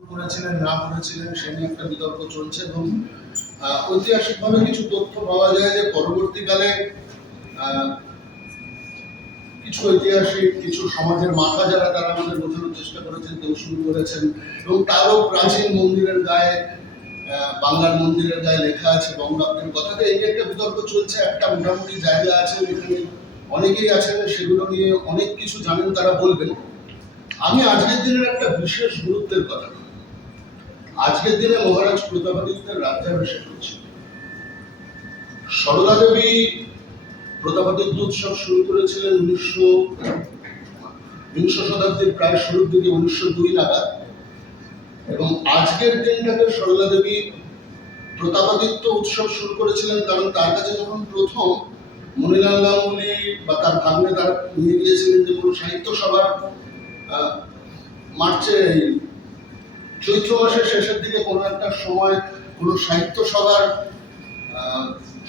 করেছিলেন, না করেছিলেন, সে নিয়ে একটা বিতর্ক চলছে। এবং ঐতিহাসিকভাবে কিছু তথ্য পাওয়া যায় যে পরবর্তীকালে কিছু ঐতিহাসিক, কিছু সমাজের মাথা যারা, তারা আমাদের বোঝানোর চেষ্টা করেছেন শুরু করেছেন। এবং তারও প্রাচীন মন্দিরের গায়ে বাংলার মন্দিরের গায়ে লেখা আছে বঙ্গাব্দের কথাতে। এই একটা বিতর্ক চলছে, একটা মোটামুটি জায়গা আছে এখানে অনেকেই আছেন, সেগুলো নিয়ে অনেক কিছু জানেন, তারা বলবেন। আমি আজকের দিনের একটা বিশেষ গুরুত্বের কথা। আজকের দিনে মহারাজ প্রতাপাদিত্যের রাজ্যাভিষেক হচ্ছে। সরলা দেবী প্রতাপাদিত্য উৎসব শুরু করেছিলেন উনিশশো বিংশ শতাব্দীর প্রায় শুরুর দিকে, উনিশশো দুই নাগাদ। এবং আজকের দিনটাকে সরলা দেবী প্রতাপাদিত্য উৎসব শুরু করেছিলেন কারণ তার কাছে যখন প্রথম মনিলাল গাঙ্গুলি বা তার ভাগ্নে তার নিয়ে গিয়েছিলেন যে কোনো সাহিত্য সভার মার্চে চৈত্র মাসের শেষের দিকে কোনো একটা সময় কোনো সাহিত্য সভার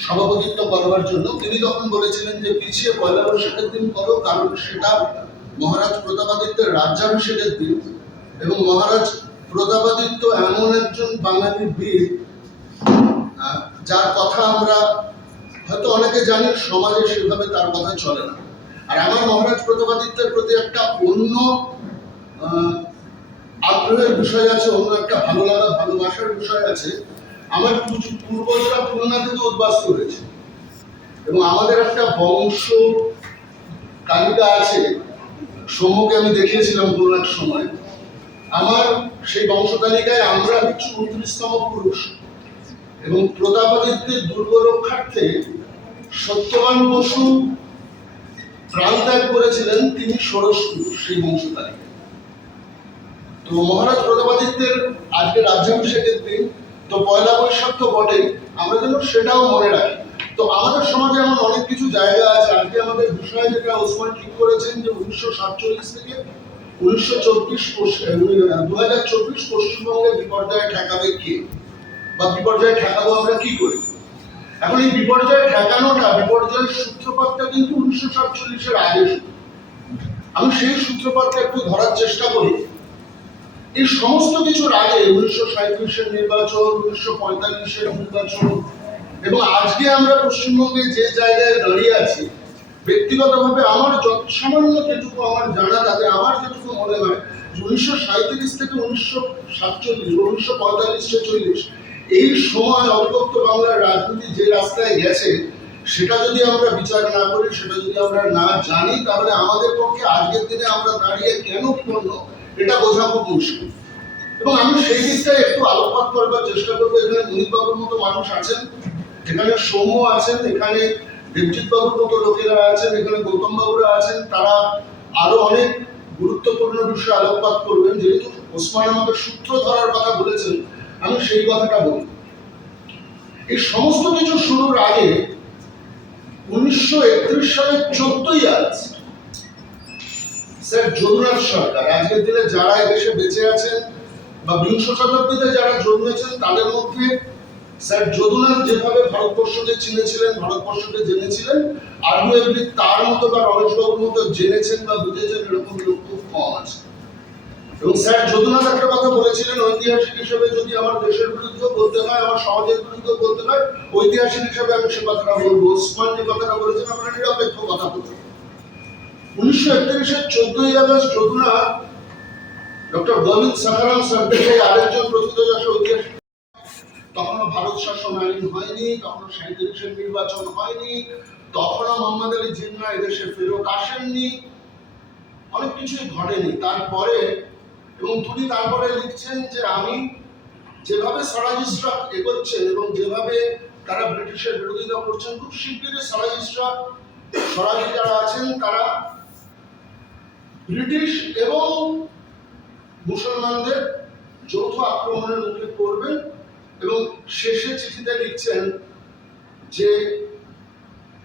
সভাপতিত্ব করবার জন্য তিনি তখন বলেছিলেন যে পিছিয়ে পয়লা বৈশাখের দিন করো, কারণ সেটা মহারাজ প্রতাপাদিত্যের রাজ্যাভিষেকের দিন। এবং মহারাজ প্রতাপাদিত্য এমন একজন বাঙালি বীর যার কথা আমরা হয়তো অনেকে জানি, সমাজে সেভাবে তার কথা চলে না। আর আমার মহারাজ প্রতাপাদিত্যের প্রতি একটা অন্য আগ্রহের বিষয় আছে, অন্য একটা ভালো লাগা, ভালোবাসার বিষয় আছে। আমার কিছু পূর্বজরা খুলনা থেকে উদ্বাস্ত হয়েছে। এবং আমাদের একটা বংশ তালিকা আছে সৌম্যকে আমি দেখিয়েছিলাম কোনো এক সময়। আমার সেই বংশ তালিকায় আমরা হচ্ছে উনত্রিশতম পুরুষ। এবং প্রতাপাদিত্যের দুর্গ রক্ষার্থে সত্যবান বসু প্রাণ ত্যাগ করেছিলেন তিনি ষোড়শ সেই বংশ তালিকায়। তো মহারাজ প্রতাপাদিত্যের আজকে রাজ্যাভিষেকের দিন, তো পয়লা বৈশাখ তো বটেই, আমরা যেন সেটাও মনে রাখি। তো আমাদের সমাজে এমন অনেক কিছু জায়গা আছে, আজকে আমাদের বিষয় যেটা ওসমান ঠিক করেছেন যে উনিশশো সাতচল্লিশ থেকে উনিশশো চব্বিশ দু হাজার চব্বিশ পশ্চিমবঙ্গের বিপর্যয়ে ঠেকাবে কে? বা বিপর্যয়ে ঠেকাবো আমরা কি করে? এখন এই বিপর্যয়ে ঠেকানোটা, বিপর্যয়ের সূত্রপাতটা কিন্তু উনিশশো সাতচল্লিশের আগে আমি সেই সূত্রপাতটা একটু ধরার চেষ্টা করি। এই সমস্ত কিছুর আগে উনিশশো সাঁত্রিশের নির্বাচন, উনিশশো পঁয়তাল্লিশের নির্বাচন এবং আজকে আমরা পশ্চিমবঙ্গে যে জায়গায় দাঁড়িয়ে আছি, ব্যক্তিগতভাবে আমার যত সামান্য যেটুকু আমার জানা, তাতে আমার যেটুকু মনে হয় যে উনিশশো সাঁত্রিশ থেকে উনিশশো সাতচল্লিশ, উনিশশো পঁয়তাল্লিশ ছেচল্লিশ, এই সময় অবিভক্ত বাংলার রাজনীতি যে রাস্তায় গেছে, সেটা যদি আমরা বিচার না করি, সেটা যদি আমরা না জানি, তাহলে আমাদের পক্ষে আজকের দিনে আমরা দাঁড়িয়ে কেন বিপন্ন এটা বোঝা খুব মুশকিল। এবং আমি সেই দিকটায় একটু আলোকপাত করবার চেষ্টা করব। এখানে মুনিত বাবুর মতো মানুষ আছেন, এখানে সৌম্য আছেন, এখানে দেবজিৎ বাবুর মতো লোকেরা আছেন, এখানে গৌতম বাবুরা আছেন। তারা আরও অনেক গুরুত্বপূর্ণ বিষয়ে আলোকপাত করবেন। যেহেতু ওসমান আমাকে সূত্র ধরার কথা বলেছেন, আমি সেই কথাটা বলি। এই সমস্ত কিছু শুরুর আগে উনিশশো একত্রিশ সালের চোদ্দই আগস্ট স্যার সরকার। আজকের দিনে যারা এদেশে বেঁচে আছেন বা বিংশ শতাব্দীতে যারা জন্মেছেন, তাদের মধ্যে স্যার যদুনাথ যেভাবে ভারতবর্ষকে চিনেছিলেন, ভারতবর্ষকে জেনেছিলেন তার মতো বা মতো জেনেছেন বা বুঝেছেন এরকম লোক খুব কম আছে। এবং স্যার যদুনাথ একটা কথা বলেছিলেন, ঐতিহাসিক হিসেবে যদি আমার দেশের বিরুদ্ধে বলতে হয়, আমার সমাজের বিরুদ্ধে বলতে হয়, ঐতিহাসিক হিসেবে আমি সে কথাটা বলব। ওসমান যে কথাটা বলেছেন আমরা নিরপেক্ষ কথা বলব নির্বাচন হয়নি, তখনও মোহাম্মদ আলী জিন্না এদেশে ফেরত আসেননি। অনেক কিছুই ঘটেনি। তারপরে এবং তিনি তারপরে লিখছেন যে আমি যেভাবে স্বরাজিস্টরা এগোচ্ছেন এবং যেভাবে তারা ব্রিটিশের বিরোধিতা করছেন, খুব শিগগিরই স্বরাজিস্টরা স্বরাজি যারা আছেন, তারা ব্রিটিশ এবং মুসলমানদের যৌথ আক্রমণের মুখে পড়বেন এবং শেষে চিঠিতে লিখছেন যে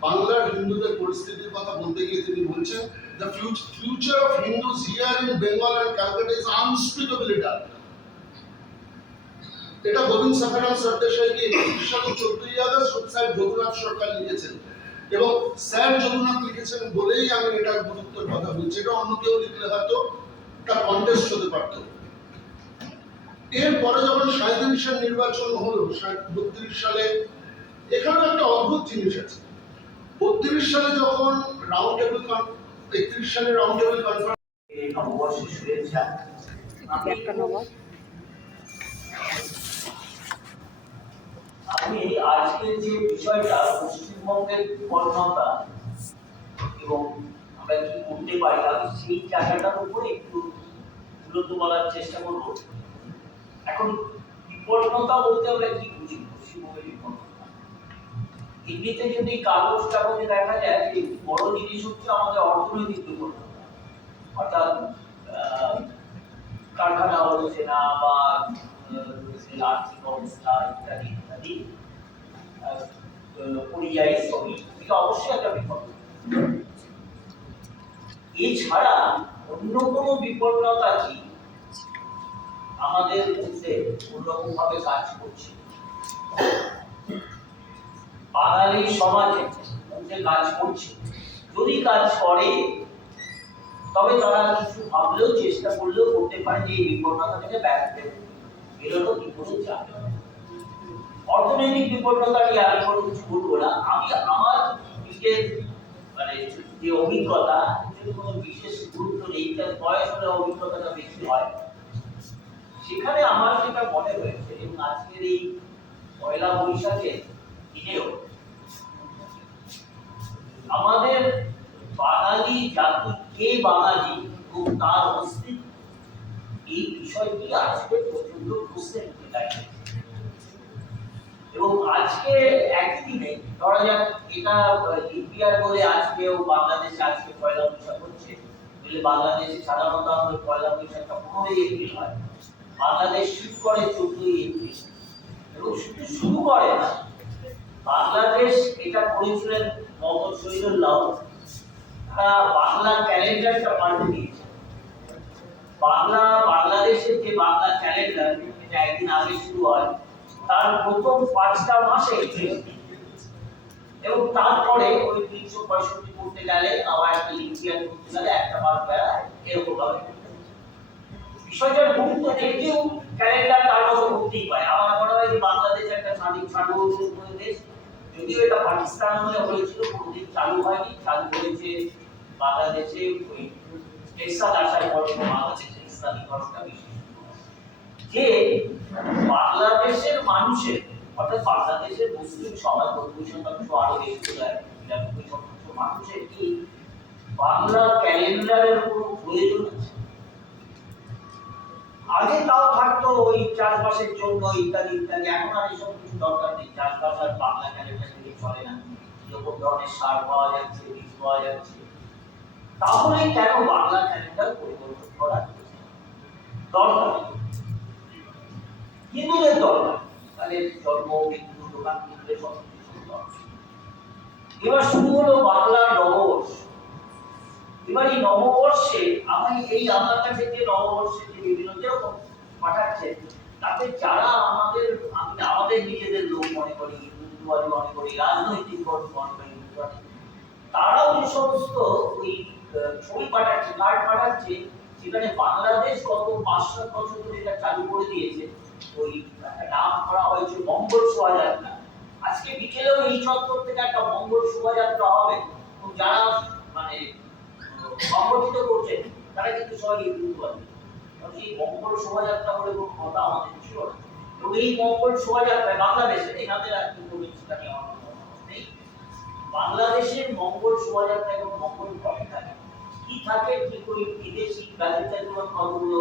বাংলার হিন্দুদের পরিস্থিতির কথা বলতে গিয়ে তিনি বলছেন the future of Hindus here in Bengal and Calcutta is unspeakably এটা গোবিন্দ সাখারাম সরদেশাইকে একত্রিশ সালে চোদ্দই আগস্ট স্যার যদুনাথ সরকার লিখেছেন। এবং স্যার যদুনাথ লিখেছেন বলেই আমি এটার গুরুত্বের কথা বলছি। এটা অন্য কেউ লিখলে হয়তো তার কন্টেস্ট হতে পারতো। এরপরে যখন সাঁত্রিশ সাল নির্বাচন হলো বত্রিশ সালে এখানে একটা অদ্ভুত জিনিস আছে। বত্রিশ সালে যখন রাউন্ড টেবিল একত্রিশ সালে রাউন্ড টেবিল কনফারেন্স নববর্ষের শুভেচ্ছা। আমি আজকের যে বিষয়টা পশ্চিমবঙ্গের বিপন্নতা এবং আমরা কি করতে পারি আমি সেই জায়গাটার উপরে একটু মূলত বলার চেষ্টা করব। এখন বিপন্নতা বলতে আমরা কি বুঝি? পশ্চিমবঙ্গের বিপন্নতা। এমনিতে যদি কাগজ কাগজে দেখা যায় যে বড় জিনিস হচ্ছে আমাদের অর্থনৈতিক বিপন্নতা অর্থাৎ কারখানা হচ্ছে না বা আর্থিক অবস্থা ইত্যাদি। আহ, পরিযায়ী এটা অবশ্যই একটা এছাড়া অন্য কোনো বিপন্নতা কি? আমাদের মধ্যে অন্যরকম ভাবে কাজ করছে। বাঙালি সমাজে মধ্যে কাজ করছে। যদি কাজ করে তবে তারা কিছু ভাবলেও চেষ্টা করলেও করতে পারে যে এই বিপন্নতা থেকে ব্যাগ বেরোনো কি করে অর্থনৈতিক বিপন্নতা নিয়ে আমি কোনো কিছু বলব না। আমি আমার নিজের মানে যে অভিজ্ঞতা, যদি কোনো বিশেষ গুরুত্ব নেই, তার বয়স হলে অভিজ্ঞতাটা বেশি হয়। সেখানে আমার যেটা মনে হয়েছে, এবং আজকের এই পয়লা বৈশাখের দিনেও, আমাদের বাঙালি জাতি, কে বাঙালি এবং তার অস্তিত্ব, এই বিষয়টি আজকে প্রশ্নের মুখে দাঁড়িয়েছে এবং আজকে একদিনে ধরা যাক এটা ইন্ডিয়ার বলে আজকেও বাংলাদেশে আজকে পয়লা বৈশাখ হচ্ছে বলে বাংলাদেশে সাধারণত আমাদের পয়লা বৈশাখটা পনেরোই এপ্রিল হয় বাংলাদেশ শুরু করে চোদ্দই এপ্রিল। এবং শুধু শুরু করে না, বাংলাদেশ এটা করেছিলেন মোহাম্মদ শহীদুল্লাহ। তারা বাংলা ক্যালেন্ডারটা পাল্টে দিয়েছে। বাংলা, বাংলাদেশের যে বাংলা ক্যালেন্ডার, এটা একদিন আগে শুরু হয়। তার প্রথম পাঁচটা মাসে এবং তারপরে ওই তিনশো পঁয়ষট্টি করতে গেলে আবার একটা লিখিয়ান করতে গেলে একটা মাস বেড়ায় এরকম ভাবে। বিষয়টার গুরুত্ব দেখেও ক্যালেন্ডার তার মতো করতেই পারে। আমার মনে হয় যে বাংলাদেশ একটা স্বাধীন সার্বভৌম দেশ। যদিও এটা পাকিস্তান আমলে হয়েছিল, কোনোদিন চালু হয়নি। চালু হয়েছে বাংলাদেশে ওই এরশাদ আসার পর বাংলাদেশে ইসলামীকরণটা বেশি শুরু হয়। যে বাংলাদেশের মানুষের, অর্থাৎ বাংলাদেশের মুসলিম সমাজ নব্বই শতাংশ আরও বেশি শতাংশ মানুষের কি বাংলা ক্যালেন্ডারের কোনো প্রয়োজন আছে? আগে তাও থাকতো ওই চাষবাসের জন্য ইত্যাদি ইত্যাদি। এখন আর এসব কিছু দরকার নেই। চাষবাস আর বাংলা ক্যালেন্ডার থেকে চলে না। কীরকম ধরনের সার পাওয়া যাচ্ছে, বীজ পাওয়া যাচ্ছে। তাহলে কেন বাংলা ক্যালেন্ডার পরিবর্তন করা দরকার হিন্দুদের দরকার তাদের জন্ম মৃত্যু দোকান সব এবার শুরু হলো বাংলার নববর্ষ। এবার এই নববর্ষে আমি এই আমার কাছে যে নববর্ষে যে বিভিন্ন যেরকম পাঠাচ্ছে, তাতে যারা আমাদের, আমি আমাদের নিজেদের লোক মনে করি, হিন্দুত্ববাদী মনে করি, রাজনৈতিক মনে করি, হিন্দুত্ববাদী। তারাও যে সমস্ত ওই ছবি পাঠাচ্ছে কার্ড পাঠাচ্ছে, সেখানে বাংলাদেশ গত পাঁচ সাত বছর ধরে এটা চালু করে দিয়েছে। করা শোভাযাত্রা। আজকে বিকেলেও এই চত্বর থেকে একটা মঙ্গল শোভাযাত্রা হবে। এবং যারা মানে সংগঠিত করছেন, তারা কিন্তু সবাই এই মঙ্গল শোভাযাত্রা বলে কোনো কথা আমাদের ছিল না। এই মঙ্গল শোভাযাত্রায় বাংলাদেশে, এখানে কি আমার বাংলাদেশের মঙ্গল শোভাযাত্রা এবং মঙ্গল ঘটে থাকে। কি থাকে ঠিক ওই বিদেশি গালিচাগুলো কতগুলো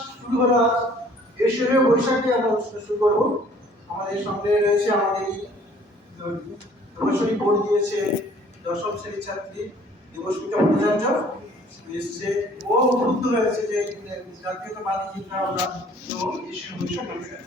শুরু হলো আজ এই বৈশাখে আমরা অনুষ্ঠান শুরু করব। আমাদের সঙ্গে রয়েছে আমাদের দেবশ্বরী বোর্ড দিয়েছে দশম শ্রেণির ছাত্রী দেবস্মিতা ভট্টাচার্য। এসছে, ও উদ্বুদ্ধ হয়েছে যে জাতীয়তাবাদী চিন্তা তো ইস্যু হয়েছে